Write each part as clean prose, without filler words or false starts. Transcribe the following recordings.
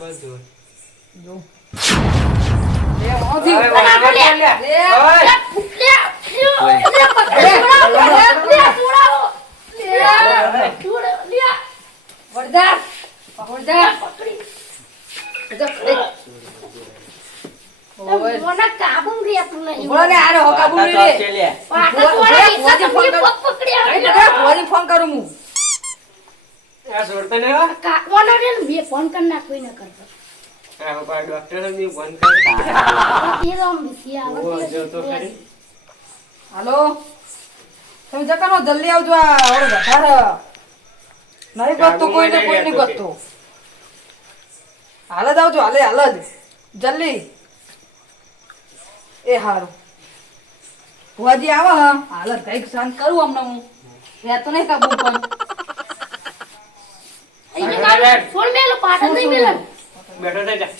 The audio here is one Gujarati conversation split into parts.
જો ફોન કરું હું ફોન કર ના કોઈ ના કરતો ડોક્ટર ફોન કરતા હાલો તમે જકાનો જલ્દી આવજો આ વધારે નહીં ગતો કોઈ નહીં ગતો હાલ જ આવજો હાલ જ જલ્દી એ હારું ભુવાજી આવો હા હાલ જ કઈક શાંત કરું હમણાં હું ત્યાં તો નહીં કાબુ પણ ફોન મેલો પાછળ નહીં મેલો બેઠો થઈ જા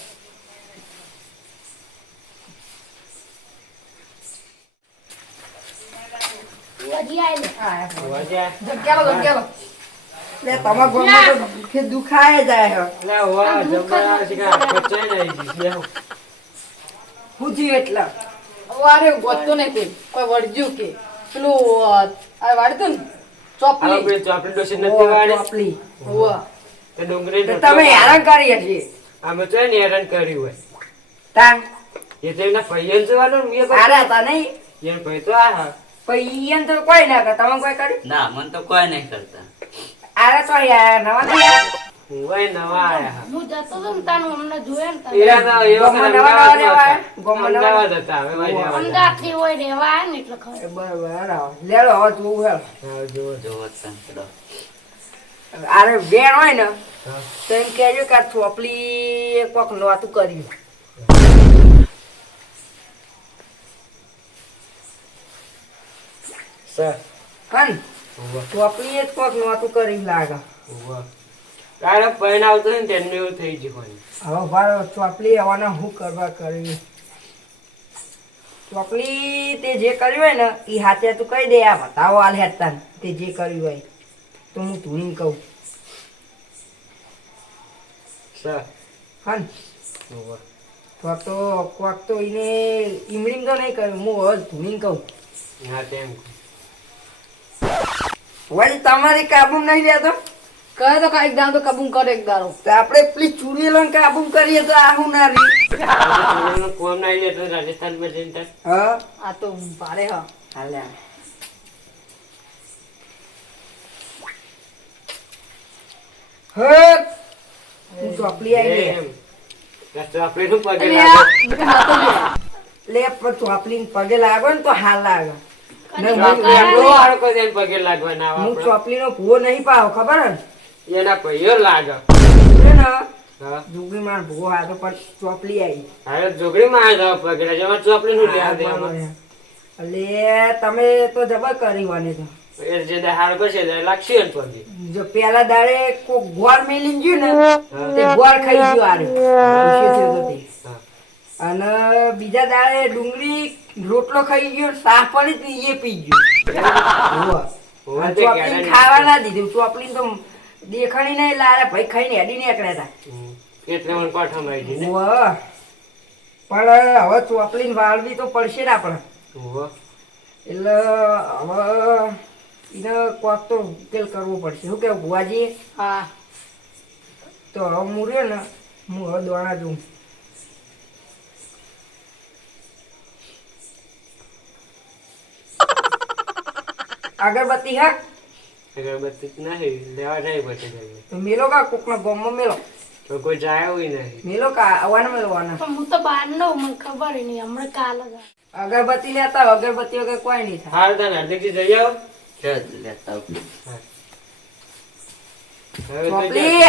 જગ્યાલો લે તમારા ગોળમાં તો દુખાય જાય લે વાહ જબરા શિકા ખચે નહીં બેહો પૂછી એટલા અરે ગોતો નહીં તે કોઈ વળજ્યું કે પેલું આ વાળતું ને ચોપલી ચોપડી ડોસી નથી વાળી ચોપલી હોવા તે ડુંગળી તમે હેરાન કરી હશે આમે તો ને હેરાન કર્યું હોય તાન એ તેના પૈયન જવાનું ને આરા તા નહીં એ પૈ તો આ પૈયન તો કોઈ ના કર તમે કોઈ કરી ના મન તો કોઈ નહીં કરતા આરા તો યાર નવા નહીં હોય નવા આયા હું જતો તો ને તાનું અમને જોયા ને એરા ના એવો ગોમમાં નવા લેવા ગોમમાં નવા અમદાવાદ હતા હવે વાઈ જવા અમદાવાદથી હોય રહેવા આવે ને એટલે ખબર બરાબર આવો લેડો હવે તું હેલ હા જો જોવો સંકડો આરે બેન હોય ને હા તો એમ કહેજો કે આ ચોપલી કોક નવાતું કર્યું સર હન ઓવા ચોપલી જ કોક નવાતું કરી લાગે ઓવા તારે પૈણ આવતો ને તેમને એવું થઈ ગયું હોય હવે ભાઈ ચોપલી આવવાના હું કરવા કરી ચોપલી તે જે કર્યું હોય ને એ હાથે તું કહી દે આ બતાવો હાલ હેતા તે જે કર્યું હોય તો હું ધૂણી કહું સર હન ઓવા તો કોક તો એને ઈમડીમ તો નહીં કર્યું હું હવે ધૂણી કહું હા તેમ વળી તમારી કાબુ નહીં લેતો કહે તો કાંઈક દાડો તો કબૂલ કરે એક દાડો તો આપણે પેલી ચૂડી લઈને કાબુ કરીએ તો આવું ના રહી કોમ ના લે તો રાજસ્થાન માં જઈને હા આ તો ભારે હા હાલે હટ હું ચોપલી આવી એમ આપણે નું પગે એટલે લાગે લે પણ ચોપલી પગે લાગો ને તો હાલ લાગે ને હું આપણો આળકો જઈને પગે લાગવાના હું આપણે ચોપલી નો ભૂવો નહીં પાવ ખબર હે એના પૈયો લાગે ને ને હા જુગી માર ભૂવો હાથો પણ ચોપલી આવી હવે જોગડી માં આવ્યા પગે જેમાં ચોપડી નું લે દે એટલે તમે તો જબર કરી વાની તો એ જે હાર કરશે એટલે લાગશે ને પગે જો પેલા દાડે કોક ગોળ મેલી ગયું ને તે ગોળ ખાઈ ગયો આરે ઉશે થયો તો તે હા અને બીજા દાડે ડુંગળી રોટલો ખાઈ ગયો શાક પડી એ પી ગયો હોવા અને તે ચોપલી કેળાની- ખાવા ના દીધું ચોપલી તો દેખાણી નહીં લારે ભાઈ ખાઈને હેડી નીકળ્યા હતા એટલે મને પાઠમ આવી ગઈ ને હોવા. પણ હવે ચોપલી વાળવી તો પડશે ને આપણે હોવા. એટલે હવે એને કોક તો ઉકેલ કરવો પડશે શું કેવું ભુવાજી હા તો હવે હું રહ્યો ને હું હવે દોણા જોઉં અગરબત્તી હા અગરબત્તી નહીં લેવા જાય પછી જઈએ. તો મેલો કા કોકના ગોમમાં મેલો તો કોઈ જાય એવું નહીં મેલો કા આવવાના મેળવાના પણ હું તો બહાર નો મને ખબર નહીં હમણાં કાલે જ અગરબત્તી લેતા આવો, અગરબત્તી વગર કોઈ નહીં થાય હાલ તને હાર્દિકજી જઈ આવો. ચાલ લેતા આવું. હવે તો ચોપલી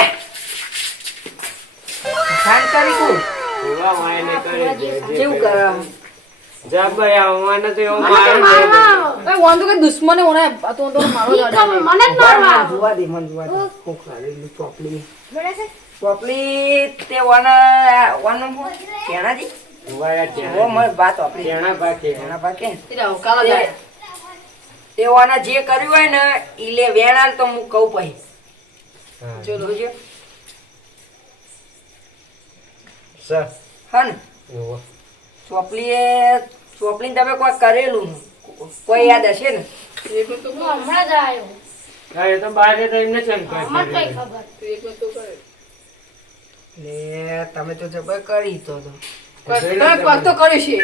શાંત કરી તું હોવા વાયને કરી દે. જે કેવું કરે. કરે જા ભાઈ આવવાને તો એવું મને તો મારે ને. મારવા કઈ વાંધો કે દુશ્મને ઓને તો તો મારો ઈ તો મને જ મારવા આવે. જોવા દે મને જોવા દે કોક લાગેલું ચોપલી જોડે છે? ચોપલી તે વાના વાનું કેણાજી હોવા યાર ઓ ત્યાં. મને વાત ચોપલી તેના બાકી. કેણા પાકે તીરા કાલા જાય તે વાના જે કર્યું હોય ને ઈ લે વેણાલ તો હું કહું પછી હા. જોજો સર હા ને ચોપલીને તમે કોઈ કરેલું કોઈ યાદ હશે ને હું હમણાં જ આવ્યો હા એ તો બહાર તો એમને ચમ આમાં કઈ ખબર લે તમે તો જબર કરી તો તમે કોક તો કર્યું છે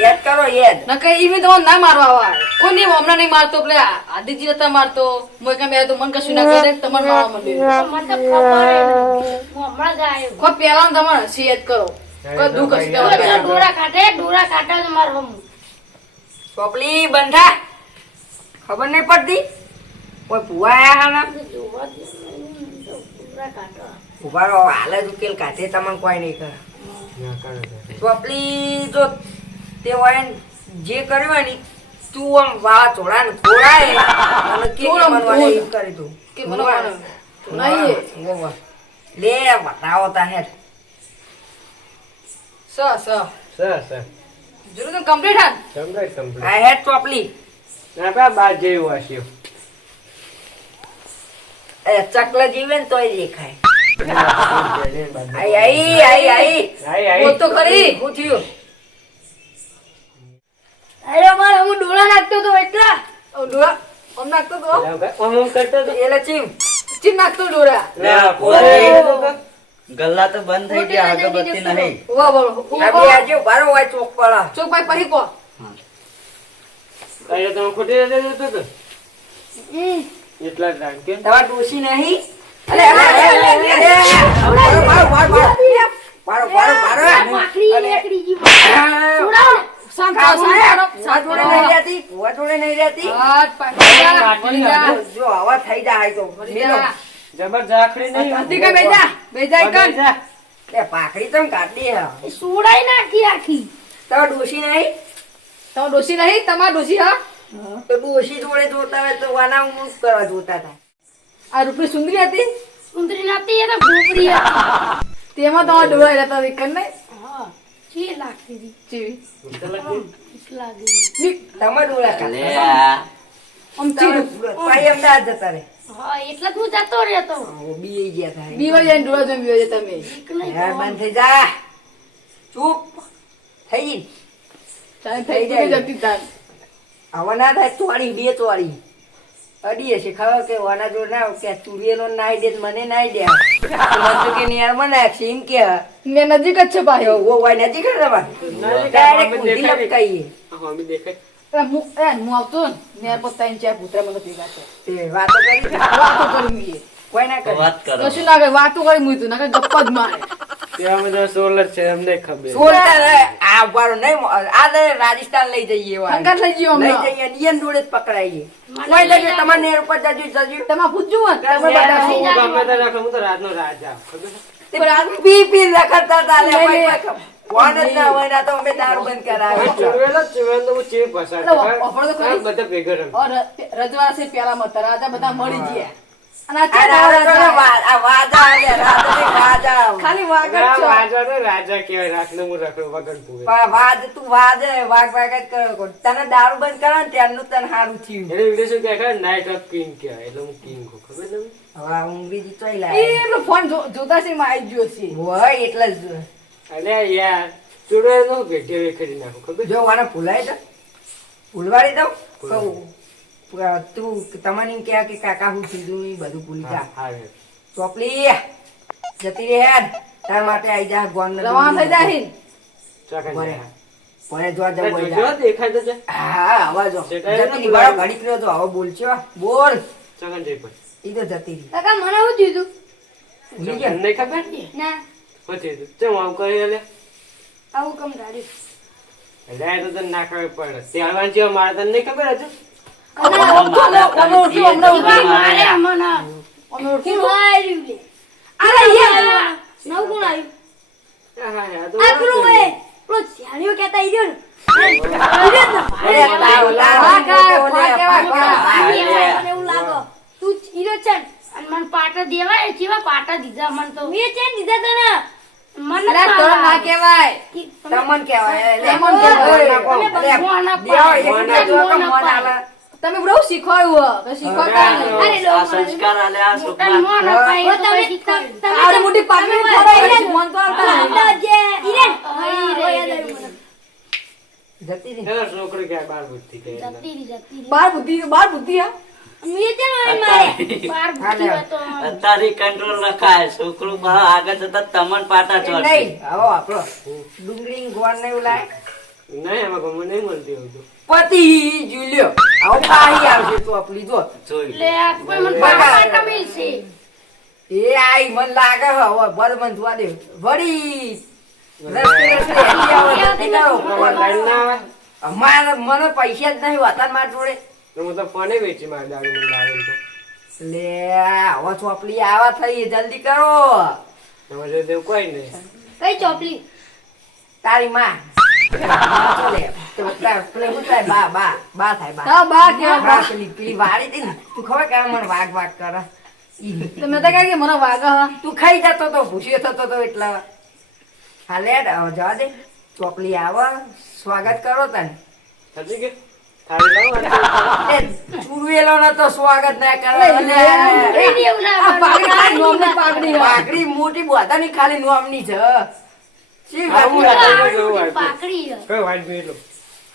યાદ કરો યાદ નકર ઈ મેં તમારે ના મારવા આવે કોઈ નહીં હમણાં નહીં મારતો પેલે આદિજી નતા મારતો મોય કામ બે તો મન કશું ના કહી દે તમારે મારવા માંડ્યું મને તો ખબર ય નથી. હું હમણાં જ આવ્યો કોઈ પેલા તમારે હસી યાદ કરો કોઈ દુઃખ હશે તો જો ડોરા કાઢે જ માર હમ ચોપલી બંધા ખબર નહીં પડતી કોઈ ભૂવા આયા હા જોવા જ નહીં. ડોરા કાઢો ઉભા રહો હાલ જ ઉકેલ કાઢે તમને કોઈ નહીં કરે ચોપલી જો તે હોય ને જે કર્યું હોય ને તું આમ વા ચોડા ને થોડાય અને કે મનવાને એમ કરી તું કે મનવાને. નહીં. વાહ. લે બતાવો તા હેડ સ સર જરૂર તો કમ્પ્લીટ હા કમ્પ્લીટ આ હેડ ચોપલી આપણા બાર જેવું હશે એ ચકલા જીવે ને તોય દેખાય આઈ આઈ આઈ આઈ બોલ તો ખરી શું થયું અરે મારે હું ડોળા નાખતો તો એટલા ડોરા આમ નાખતો તો આમ કરતો તો એટલે ચીમ ચીમ નાખતો ડોરા ગલ્લા તો બંધ થઈ ગયા અગરબત્તી નહીં વાહ બોલો આ બે આજે બારો હોય ચોક પડા ચોક ભાઈ પહી કો અહીંયા તમે ખોટી રીતે જતો હતો એટલા જ રાખ કે તમાર ડોસી નહીં અલે અલે પારો માખડી લેકડી જી છોડાવ શાંત થાઓ, શાંત થાઓ. નહીં રહેતી ભુવા જોડે નહીં રહેતી હાથ પાડી જા, વળી જા. જો આવા થઈ જાય તો વળી જા. જબર જાખડી નહીં શાંતિ કર, બેજા બેજા એક જ. એ પાકડી તમ કાઢી હે સુડાઈ નાખી આખી તો ડોસી નહીં તમારે ડોશી નહીં તમારે ડોશી હા તો ડોસી જોડે જોતા હોય તો વાના હું કરવા જોતા હતા આ રૂપી સુંદરી હતી સુંદરી નાતી એ તો ગોબરી હતી તેમાં તમારે ડોળા રહેતા વિકર નહીં હા ચી લાગતી હતી ચીવી ઈસ લાગી તમે ડોળા લે કાઢો આ આમ ચીરું પાઈ અમદાવાદ જતા રે હા એટલે જ હું જતો રહેતો બી ગયા થાય બીવા જાય ડોળા જોઈને બીવા જાય તમે એક નહીં યાર બંધ થઈ જા ચૂપ થઈ ગઈ ચાલે થઈ ગઈ જતી તાર આવા ના થાય તોડી બે તોડી અડી હશે ખબર કે વાના જોડ ના કે તુરિયેલો નાઈ દે તો મને નાઈ દે તો કે નિયાર બનાય છે એમ કે ને નજીક જ છે ભાઈ ઓ વાય નથી કરતા ડાયરેક્ટ ઊંધી લપકાઈએ હા મે દેખાય હું આવતો ને મેં પોતાની ચા પુત્ર મને ભેગા છે તે વાતો કરી વાતો કરી કોઈ ના કરે વાત કરો કશું ના કરે વાતો કરી મુઈ તું ના ગપ્પા જ મારે ત્યાં બધા સોલર છે અમને ખબર બોલતા આ બારો નહીં આ તો રાજસ્થાન લઈ જઈએ વા હંગાત લઈ ગયો લઈ હમણાં જઈએ ડિયન જોડે જ પકડાઈએ કોઈ લઈ જાય તમારે નેર ઉપર જજો તમારે પૂછજો ને તમે બધા હું ગમે તે રાખું હું તો રાતનો રાજા ખબર પી પી રખડતા હતા લે કોણ જ ના હોય ના તો અમે દારૂ બંધ કરાવે ચુરવેલો તો હું ચીર પસાર એટલે ઓફર તો ખરી. બધા ભેગા રમ ઓર રજવાડા છે પેલા મત રાજા બધા મળી ગયા અને આ આ ચાર રાજા આ વાજા આલે રાતની વાજા ખાલી વાગડ છો રાજા તો રાજા કહેવાય રાતનો હું રખડું વગર પૂરે વાદ તું વાદ વાગ વાગ જ કરો તને દારૂ બંધ કરે ને ત્યારનું તને સારું થયું એટલે વિદેશો કહે ખરા નાઇટ ઓફ કિંગ કહેવાય એટલે હું કિંગ છું ખબર તમને હવે ઊંઘી ચોઈ એ લાવે એટલો ફોન જોતા છે માં આવી ગયો છે હોય એટલે જ અલે યાર ચુરવેલો ભેટે ખરી નાખું ખબર જો વાને ભૂલાય તો ભૂલવાડી દઉં તું તમને એમ કે કાકા હું કીધું એ બધું ભૂલી જા હા ચોપલી જતી રે હેડ તાર માટે આઈ જા ગોન રવાના થઈ જાય હિન. ચાકન ભરે જો જવું હોય જો જા. દેખાય તો છે હા આવા જો સેટાઈ જતી ના રહી, બાળો ઘડીક રહ્યો તો હવે બોલશો બોલ ચાકન જઈ પણ ઈ તો જતી રહી કાકા મને શું થયું ભૂલી ગયા નહીં ખબર ના પછી ચમ આવું કરી એટલે આવું કમ ગાડી એટલે આ તો તને ના ખબર પડે ત્યારવાન જેવા મારે તને નહીં ખબર હજુ અમે ઓળખ્યું હમણાં મારે મને અમે ઓળખ્યું કેવું આવ્યું લે અરે યાર નવ ગુણ આવ્યું હા હા આ તો આ પેલું એ પેલો જાણ્યો કહેતા ઈ રહ્યો ને અરે તાવ મને એવું લાગે તું હીરો છે ને? અને મને પાટા દેવાય કેવા પાટા દીધા મને તો મેં ચેન દીધા તને મને અરે તો ના કહેવાય તમન કહેવાય તમન કહેવાય. તમે બહુ શીખવાયું તો શીખવાતા નહીં. આ સંસ્કાર આલે આ છોકરા આવડી મોટી પાકડી ખવડાવી, મન તો આવતા નહીં. જતી રહી. એનો છોકરો ક્યાં બાર બુદ્ધિ કે જતી રહી. બાર બુદ્ધિ હા મેં છે ને મારે બાર બુદ્ધિ હતો. અત્યારે કંટ્રોલ રખાય છોકરું બહાર આગળ જતા તમન પાટા એ ચોરશે નહીં આવો આપણો ડુંગળી ને ગોળ ને એવું લાય નહીં એમાં ગમે નહીં મળતી હોતું પતિ જુલ્યો આવો પાહી આવશે તો આપલી જો જોઈ લે આ કોઈ મને પાટા મિલશે. એ આઈ મન લાગે હવે બર મન જોવા દે વળી રસ્તે રસ્તે હેલી આવે તો દેખાડો. લાઈન ના આવે અમારે મને પૈસા જ નહીં હોતા ને મારા જોડે તો હું તો ફોને વેચી મારે દારૂ મને લાવે તો લે હવે ચોપલી આવા થઈ જલ્દી કરો તમારે જોડે એવું કોઈ નહીં કઈ ચોપલી? તારી માં લે તો પેલે શું થાય બા થાય બા હા બા કેવા બા પેલી વાળી હતી ને તું ખબર કે મને વાગ કરે ઈ. તમે તો કહે કે મને વાગે હા તું ખાઈ જતો તો ભૂસ્યો થતો તો એટલા હા લે હવે જવા દે ચોપલી આવે સ્વાગત કરો તને સાચી કે થાળી લાવો એ ચૂરવેલો ને તો સ્વાગત ના કરે કઈ એવું ના આ પાઘડી ખાલી નોમની પાઘડી હા. પાઘડી મોટી બધાની ખાલી નોમની છે શી વાત આવું છે? લાગે. પાકડી છે. કઈ વાટ મેલો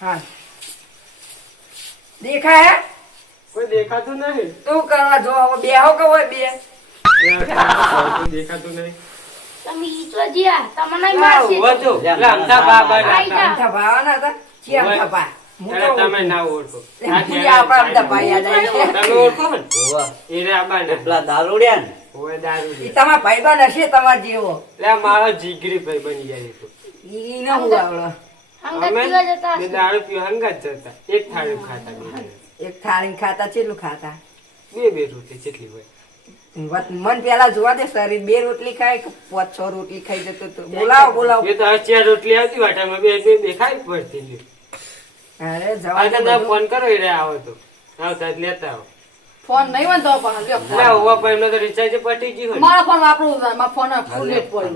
હા દેખાય હે? કોઈ દેખાતું નહીં તું કરવા જો હવે બેહો કે હોય બે કોઈ દેખાતું નહીં તમે ઈ તો જ્યાં તમને મારશે. વધુ અમથા બાબા આઈ જા. અમથા ભાવાના હતા શી અમથા ભા? હું તો તમે ના ઓળખો પૂજા આપણા અમથા ભાઈ યાદ આવી છે. તમે ઓળખો ને હોવા. એ રે આબા ને પેલા દારૂડિયા ને ઓય દારૂ ઈ તમારા ભાઈબંધ હશે તમારા જેવો લે મારો જીગરી ભાઈ બની જાય તો ઈ ન હું આવડે હંગત અમે પીવા જતા બે હશે. દારૂ પીવા હંગાત જતા એક થાળી ખાતા બે જણા. એક થાળી ખાતા કેટલું ખાતા બે રોટી કેટલી હોય મન પેલા જોવા દે શરીર બે રોટલી ખાય કે 5-6 રોટલી ખાઈ જતો તો બોલાવો એ તો આ ચાર રોટલી આવતી વાટામાં બે ખાઈ પડતી લ્યો. અરે જવા આ દે તો તમે બધું. ફોન કરો એ આવો તો આવતા જ લેતા આવો ફોન નહીં વાંધો પણ લ્યો લે હોવા પર એમનો તો રિચાર્જ પટી ગયું હોય ને. મારા ફોન વાપરું મારા ફોન ફૂલ નેટ પડ્યું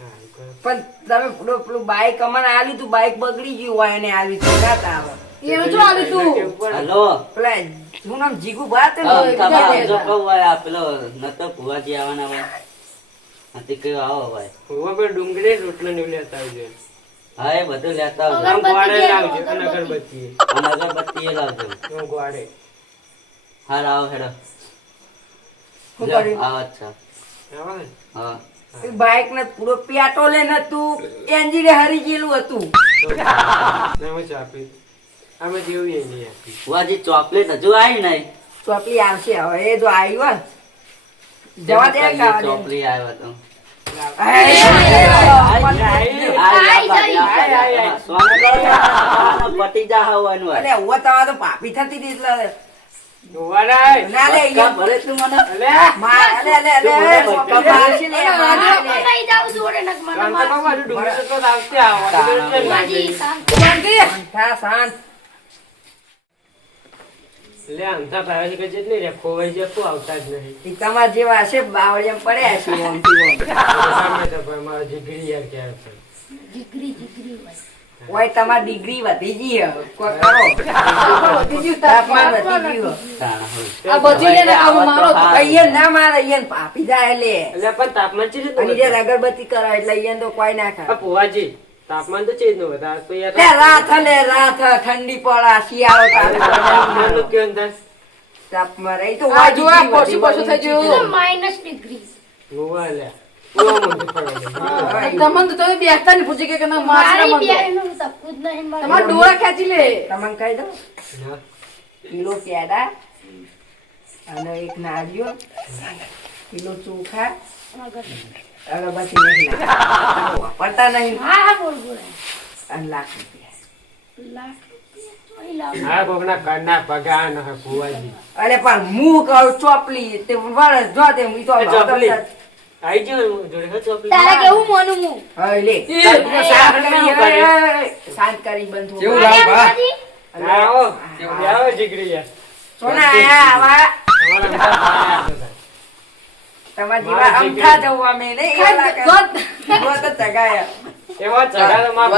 હા, પણ તમે પેલું બાઈક અમને આલ્યું તું બાઈક બગડી ગયું હોય એને આલ્યું તું રાત આવે એનું શું આવ્યું તું કેવું પડે. હલો પેલા શું નામ જીગુ ભાત ને હા, બીજા તમારા બે. જો કહું હોય આ પેલો નતો ભુવાજી આવવાના હોય આથી કયો આવો ભાઈ હોવા પર ડુંગળી રોટલા ને એવું લેતા આવજો હા એ બધું લેતા આવજો આમ ગોળે અગરબત્તી લાવજો અને અગરબત્તી. અગરબત્તી અને અગરબત્તી એ લાવજો આમ ગોળે હાર આવો હેડો શું લ્યો, કર્યું? આવો અચ્છા આવો ને. હા એ બાઈક ને પૂરો પેટ્રોલે નતું એન્જિને હરી ગયેલું હતું તો નામ જ આપી આમે જેવું એ નહીં આપી ભુવાજી ચોકલેટ હજુ આવી નહીં ચોપલી આવશે હવે એ જો આવ્યું હોય જવા દે કાવા દે ચોકલી આવ્યો તો પટી જા હોવાનું અલે હું તમારે તો પાપી થતી હતી એટલે હોવાના ના લે ઈ ભલે તું મને અલે માર અલે અલે અલે ચોપલી મારશે ને મારશે ને. લઈ જાઉં છું ઓરે નક મને શાંત મારશે. બાબા, હજુ ડુંગળી રોટલો તો આવશે આવો. ભુવાજી, શાંત. થા શાંત લે આમથા ભાઈ કે જેટલી રે ખોવાઈ જાય તો આવતા જ નહીં ઈ તમારા જેવા હશે બાવળિયામાં પડ્યા છે ઓમથી ઓમ. સામે તો ભાઈ મારો જીગરી યાર ક્યાં છે જીગરી જીગરી હોય. ઓય તમારી ડિગ્રી વધી ગઈ હવે. કોઈ કરો વધી ગયું તાપમાન તાપમાન. વધી ગયું આ બચી લે ને આવું મારો તો. અહીંયા ના મારે અહીંયા પાપી જાય એટલે એટલે પણ તાપમાન છે અને જે અગરબત્તી કરે એટલે અહીંયા તો કોઈ ના ખાય પુવાજી તાપમાન તો ચેન્જ નો વધારે તો યાર લે રાત ઠંડી પડા શિયાળો તાપમાનનું ચાલુ કેવું થાય? તાપમાન રહી તો આ જો આ પોસું પોસું થઈ તો ગયું માઇનસ ડિગ્રી. હોવા લે. ઓલો મોટું પડે. તમને તો તમે બેસતા નહીં પૂછી કે ના મારી માસી બેનનું તપકું જ નહીં મારે. તમારા ડોળા ખેંચી લે તમને કહી દઉં ના. કિલો પેડા અને એક નારિયેળ કિલો ચોખા અગરબત્તી નહીં લાવતા. વાપરતા નહીં હા હા બોલ બોલ. અને લાખ રૂપિયા લાખ રૂપિયા તોય લાવું. આ કોકના ઘરના પગાર ન હોય પુવાજી. અરે પણ હું કહું ચોપલી તે વળે જો તે ઈ તો એ ચોપલી. આઈ ગયો જોડે હો ચોપલી. તારે કેવું મોનું હું હવે લે એ, શાંત એ, કરી, એ, એ, શાંત કરી બંધ કેવું થવું. લાગે? ભુવાજી, આવો. આવો જીગરી યાર. સોના આયા આવા અમારા બધા તમારા જેવા અમથા જવું અમે નહીં એવા ગોત. ગો તો ચગાયા. એવા ચગા તો માં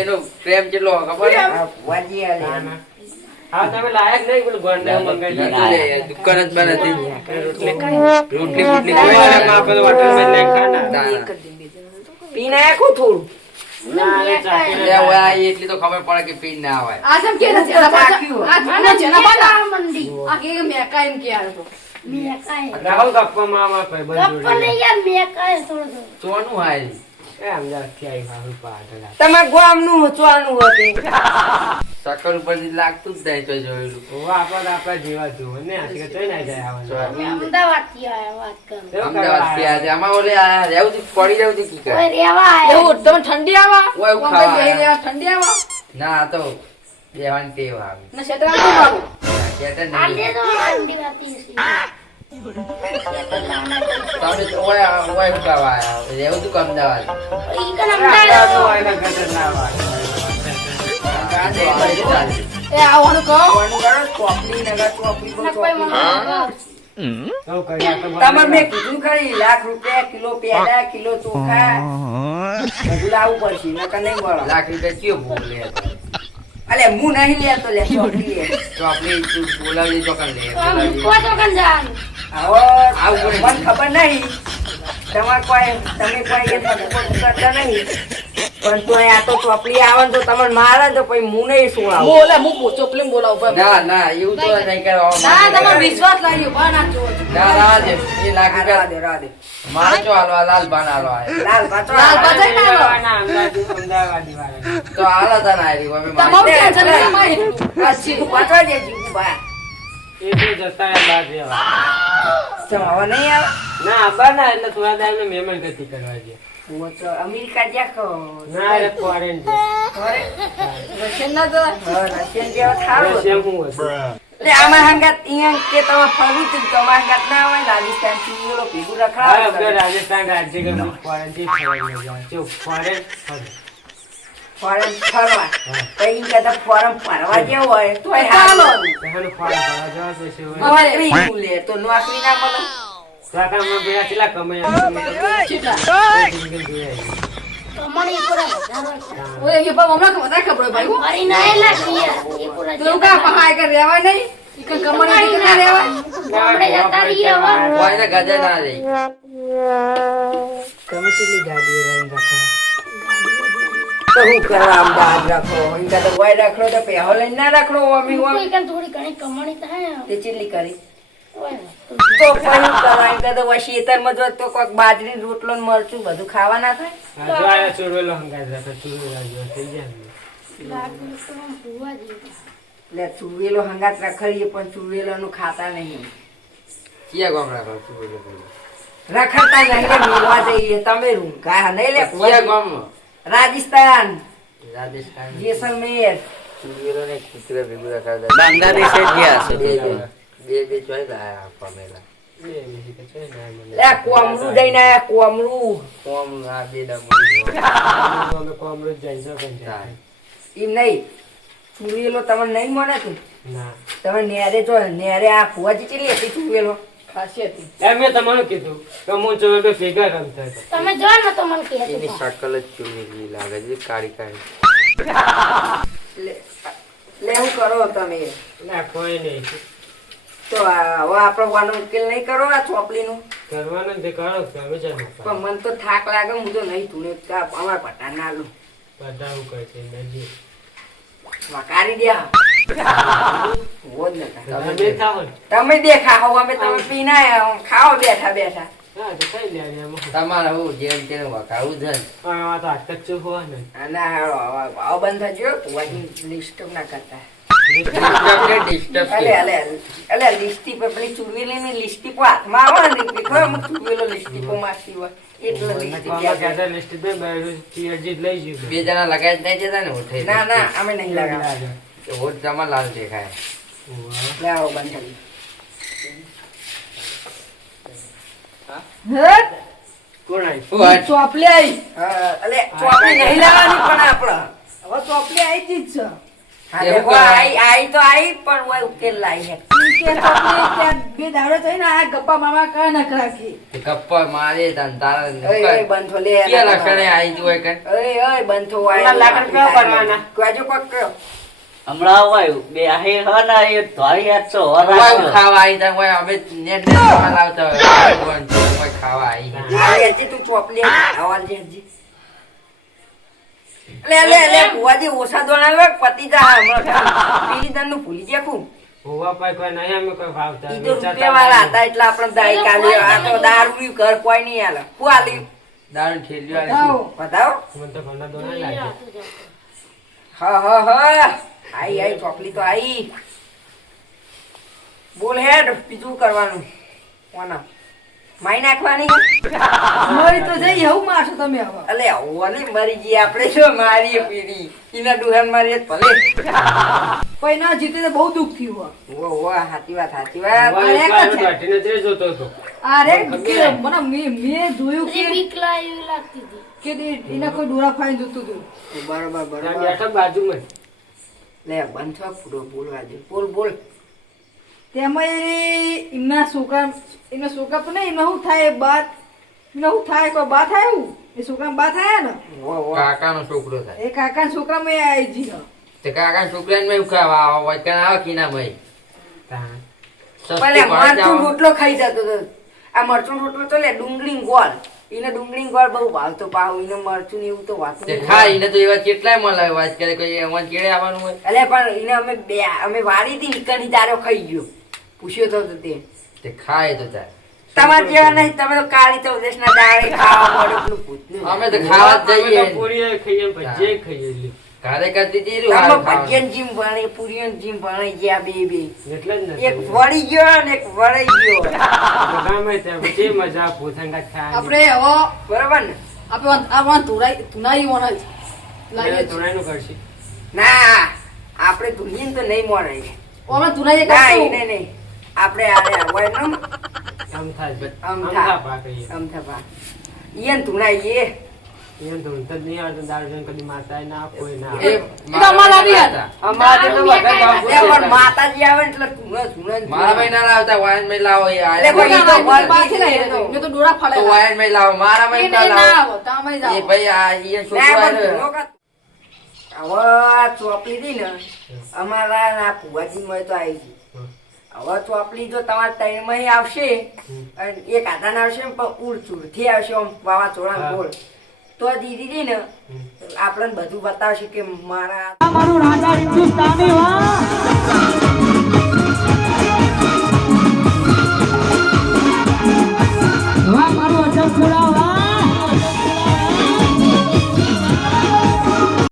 એનો પ્રેમ કેટલો ખબર આ વાજી આલે. ના, ના. હા તમે લાયક નહીં પેલું ગોંડા મંગાઈ દીધું. દુકાન જ બંધ હતી રોટલી બોટલી કોઈ વાળા માં આપણે તો હોટલમાં જ લઈને ખાના. પીને આખું થોડું ના, એ ચાકી લે ઓય આ એટલી તો ખબર પડે કે પી ના આવે આ જેમ કે નથી આ ચાખ્યું. જેના પાછા મંડી આ કે મેકા એમ કે આ તો મેં કાંઈ રાહુલ ગપ્પા મામા ભાઈબંધ ગપ્પા જોડે. નહીં યાર મેં કાંઈ થોડું ચોનું હાય એ અમદાવાદથી આવી રાહુલ પાટલા. તમારે ગામનું હચવાનું હતું સકલ ઉપરથી લાગતું જ નહીં તો જોયેલું ઓવા આપણા જેવા જુઓ ને આ કે તોય ના જાય આવવાનું. મેં અમદાવાદથી આયા વાત કરું કેવું અમદાવાદ થી આજે આમાં ઓલે આ રહેવું હતું, પડી જવું હતું કી કરે. કોઈ રેવા આયા એવું તમે ઠંડી આવા ઓય એવું કોણ ખાવા ભાઈ આવ્યા. બેહી ઠંડી આવા ના આ તો બેવાની ટેવ આવી ને શેતરા તો મારું ખેતર આ નહીં. દે તો ઠંડી વાતી છે તમે તો ઓય ઓય શું ખાવા આવ્યા? રહેવું હતું કે અમદાવાદ ઈ કન અમદાવાદ અમદાવાદ એના ઘરે ના આવે. આ તો આવે જ ચાલે. એ આવવાનું કહો કોનું કરો? ચોપડી નગર ચોપડી પર કોઈ ચોપડી. મને કેવું કર્યું? આ તો બંધ તમારે મેં કીધું ખરી ₹1,00,000 કિલો પેડા કિલો ચોખા બધું લાવવું પડશે નકર નહીં મળે. ₹1,00,000 કયો ભોગ લે અલે હું નહીં લેતો લે ચોપડી લે ચોપડી તું બોલાવજે ચોકન લે બોલાવજે. કોઈ તો કન જાન આવો આવું મને ખબર નહીં તમારે કોઈ તમે કોઈ એ મજબૂત કરતા નહીં પણ તો આ તો ચોપડી આવે ને તો તમને મારે ને તો પછી હું નહીં સુણાવું. બોલે હું ચોપલી બોલાવું ભાઈ ના ના એવું તો નહીં કરવા ના તમારો વિશ્વાસ લાગ્યો પણ ના જો ના રાહ દે એ ₹1,00,000 રાહ દે મારે તો હાલવા લાલ બાન હાલવા લાલ બાજા ના લો. ના, અમદાવાદી વાળા. તો હાલ હતા ના આવી હવે તમારું મારે ટેન્શન નહીં મારી આ સીધું પાછળ દે જીવું બા એ તો જતા રહ્યા બાર રહેવા. ચમ હવે નહીં આવે ના આબા ના એટલે થોડા દાડા મહેમાન ગતિ કરવા ગયા. હું તો અમેરિકા જ્યાં કહો ના એટલે ફોરેન છે. રશિયન ના તો રશિયન જેવા થારું રશિયા શું હતું? એટલે આમાં હંગાત અહીંયા કે તમે ફરવું તું તો અમારા હંગાત ના આવે રાજસ્થાન થી ઓલો ભેગું હા, આપણે રખડાવે રાજસ્થાન રાજ્ય ગમે ફોરેન થી ફરવા ગયા. જો ફોરેન ફરે. ફોરમ ફરવા હા. કઈ કદા ફોરમ ફરવા જેવું હોય તો ચાલો. પહેલું ફોરેન ફરવા જવા પછી હોય. નોકરી શું લે તો નોકરી ના મળે તો આ કામમાં પેલા કેટલા કમાયા ચીટલા કોઈ જિંદગી જોયા નહીં. કમણ એ પૂરા વધારે ઓય એ પણ હમણાં વધારે ખબર હોય ભાઈ ફરી ના એલા કિયા એ પૂરા તો એવું કા પહાય કે રહેવાય નહીં ઈ કે કમણી કે ના રહેવાય ગામડે જતા રહીએ હવે કોઈ ને ગજે ના રહી તમે કેટલી ગાડીઓ લઈને રાખો? તો હું કરવા અમદાવાદ રાખો ઇનકા તો કોઈ રાખલો તો પેહો લઈને ના રાખલો અમી કોઈ ઓમ કન થોડી ઘણી કમણી થાય તે ચીલી કરી ઓય તો પણ કરવા ઇનકા તો વશી એતરમાં જો તો કોક બાજરી રોટલો ને મરચું બધું ખાવા ના થાય હા, જો આ ચોરવેલો હંગાત રાખો, ચોરવેલા જેવા થઈ ગયા ને. લાગુ તો ભૂવા જેવું એટલે ચુવેલો હંગાત રખડીએ પણ ચુવેલો નું ખાતા નહીં ક્યાં ગામ રાખો ચૂડેલો પેલો? રખડતા નહીં લે મેળવા જઈએ તમે રૂંઘા નહીં લે ક્યાં ગામમાં? રાજસ્થાન રાજસ્થાન જેસલમેર ચૂડેલો ને કૂતરા ભેગું રખાતા. બાંગ્લાદેશે ગયા હશે બે ચોય લાયા આપવા મેલા. બે બીજી તો છે ને આ મને. લે કોમરું જઈને આયા કોમરું કોમ આ બે ડમરું અમે કોમરો જ જઈશું પણ જાય. એમ નહીં ચુવેલો તમને નહીં મળે તું ના. તમે નેરે જો નેરે આ ફુવાજી ચેલી હતી ચુવેલો ખાસી હતી એમ મેં તમને કીધું કે હું ચોરવેલો ભેગા રમતા હતા. તમે જો ને તો મને કહેતો એની હતા. શકલ જ ચૂડેલી લાગે છે કાળી કાળી. લે હું કરો તમે ના, કોઈ નહીં. તો હવે આપણો વાનો ઉકેલ નહીં કરો આ ચોપડીનું કરવાનું તે કરો તમે છે ને. પણ મને તો થાક લાગે હું તો નહીં ધૂણે અમારા પટા ના લો બધા આવું કરે છે નજીક. વકારી દે હોજ ને તમે બેઠા હોય. તમે દેખાઓ અમે તમે પીના ખાઓ બેઠા બેઠા હા, તો કઈ લે એમાં. તમારે હું જેમ તેનું વખાવું છે ને. પણ આ તો હાથ કચ્ચું હોય ને. અને ભાવ બંધ થજો ફુવાજી લિસ્ટ ના કરતા ડિસ્ટર્બ અલે અલે અલે લિસ્ટી પર પેલી ચુરવેલી લિસ્ટી પર હાથમાં આવે ને એટલે ખબર અમુક ચુરવેલો લિસ્ટી પર મારતી હોય એટલે લિસ્ટી આમાં ક્યાં કહેતા લિસ્ટ બે બાયરું ચીરજીત લઈ ગયું. બે જણા લગાઈ જ નહીં જતા ને ઉઠે ના ના અમે નહીં લગાવતા હોટ તમારે લાલ દેખાય. લે આવો બંધ કરી હટ કોણ આવી? What? ચોપલી આવી અલે ચોપડી નહીં લાવવાની પણ આપણે હવે ચોપલી આવી જ છે હા, દેખો, આઈ તો આઈ પણ ઓય ઉકેલ લાઈ હે ઈ કે ચોપલી ત્યાં બે દાડે થઈને આ ગપ્પા મામા કા નખ રાખી તે ગપ્પા મારે તન તારા ઓય ઓય બંધો લે ક્યાં લખણે આવી જ હોય કઈ? ઓય ઓય બંધો હમણાં લાખ રૂપિયા ભરવાના. કહેજો કોક કયો હમણાં વાયું બે આહે હના એ ધોરી આછો ઓય હરા ખાવા આવી તા ઓય અમે નેટ ખાવા લાવતા હોય કોણ છે? ઓય ખાવા આવી. આ હજી તું ચોપલી આવાલ જે હજી લે ભુવાજી ઓછા દોણાવે પતિ જા હમણાં પેલી દાનનું ભૂલી જાય ખૂબ. હોવા પાય કોઈ નહીં અમે કોઈ ભાવતા ઈ તો રૂપિયાવાળા હતા એટલે આપણે દાઈ કાઢી. આ તો દારૂ ઘર કોઈ નહીં આલે. હું આલી દારૂ ઠેલ્યો આલે બતાવો. મને તો ઘરના દોણા લાગે. હા આઈ ચોકલી તો આઈ. બોલ હેડ બીજું કરવાનું કોના માઈ નાખવાની. મરી તો જઈ એવું મારશો તમે હવે. અલે ઓલી મરી ગઈ આપણે શું મારીએ પીડી ઈના ડુહાન મારીએ તો ભલે. પણ ના જીતે તો બહુ દુઃખ થયું હો. ઓ સાચી વાત સાચી વાત. બેઠીને જ જોતો હતો. અરે મને મેં જોયું એ બીક લાગી લાગતી હતી. કે એને કોઈ ડોરા ખાઈને જોતું હતું. બરોબર ત્યાં બરોબર. બેઠા બાજુમાં જ. લે બંધ થો પૂરો બોલવા દે. બોલ તેમાં એમના છોકરા પણ એમાં શું થાય બાત એમને શું થાય કોઈ બા થાય એવું એ છોકરા બા થાય ને ઓ કાકાનો છોકરો થાય એ કાકા છોકરા માં આવી જી તે કાકાના છોકરાને મેં ઉખાવા વચન આવે કીના ભાઈ ત્યાં. ભલે મરચું રોટલો ખાઈ જતો હતો. આ મરચું રોટલો તો લે ડુંગળી ગોળ એને ડુંગળી ગોળ બહુ ભાવતો પાવ એને મરચું ને એવું તો વાત તે ખાય એને તો એવા કેટલાય મળે વાત કરે કોઈ એમાં કેળે આવવાનું હોય. અલે પણ એને અમે વાડી થી નીકળી તારો ખાઈ ગયો પૂછ્યો તો તે ખાય તો તાર તમારે જેવા નહીં તમે તો કાળી તો દેશના દાળે ખાવા મળે પેલું ભૂતનું. અમે તો ખાવા જ અમે તો જઈએ પૂરીએ ખાઈએ ભજીએ ખાઈએ એટલે. ઘરે કરતી હતી તમે હારું ખાવાનું. ભજીયાની જીમ ભણે પૂરીઓની જીમ ભણે ગયા બે એટલે જ ને એક વળી ગયો ને એક વળી ગયો. ગમે ત્યાં જે મજા પોથંગા ખાવાની. આપણે હવે બરોબર ને આપણે તુનાઈ વણ જ લાગે છે. ધોળાઈનું કરશે. ના આપણે ધૂલીને તો નહીં મળે. અમે તુનાઈ ના કરશું એને નહીં આપણે આને હોય ને આમ થાય જ. આમ આમ થા. થા પા કહીએ. આમ થપા ઈયન ધૂણાઈએ એને ધૂળતા જ નહીં આવડતું. દારૂ જઈને કદી મારતાય ના કોઈ ના એ આવે. તો અમારે લાવી હતા. અમારે તો બધા બાપુ અરે છે. પણ પણ માતાજી આવે ને એટલે ધૂણા જ મારા ભાઈ ના લાવતા વાયન માં લાવો એ અલે આયા. પણ ઈ તો બાથી બાથી લઈ લઈ લેતો. મેં તો ડોરા તો ફાડેલા. વાયન માં લાવો મારા ભાઈ એને ના ના લાવો આવો તમે એ જાઓ. ભાઈ આ ઈ છોકરો ના, પણ આવ્યો. ધૂણો કાં- હવે ચોપલી હતી ને અમારા ના ભુવાજી માં તો આવી ગઈ. હવે ચોપલી જો તમારા ત્રણ માં આવશે અને એક આધાન આવશે ને પણ ઉડચુડ થી આવશે આમ વાવાઝોડા હા. ગોળ તો દીદી હતી ને આપણને બધું બતાવશે કે મારા મારું રાજા હિન્દુસ્તાની